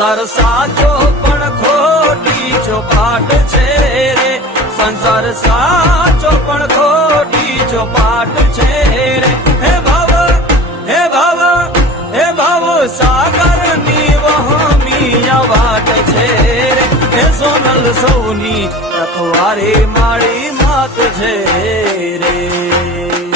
સંસાર સાચો પણ ખોટી ચોપાટ છે રે, સંસાર સાચો પણ ખોટી ચોપાટ છે રે. હે ભાવ હે ભાવ હે ભાવ સાગરની વહમી વાટ છે રે, હે સોનલ સૌની રખવારી માળી માત છે રે.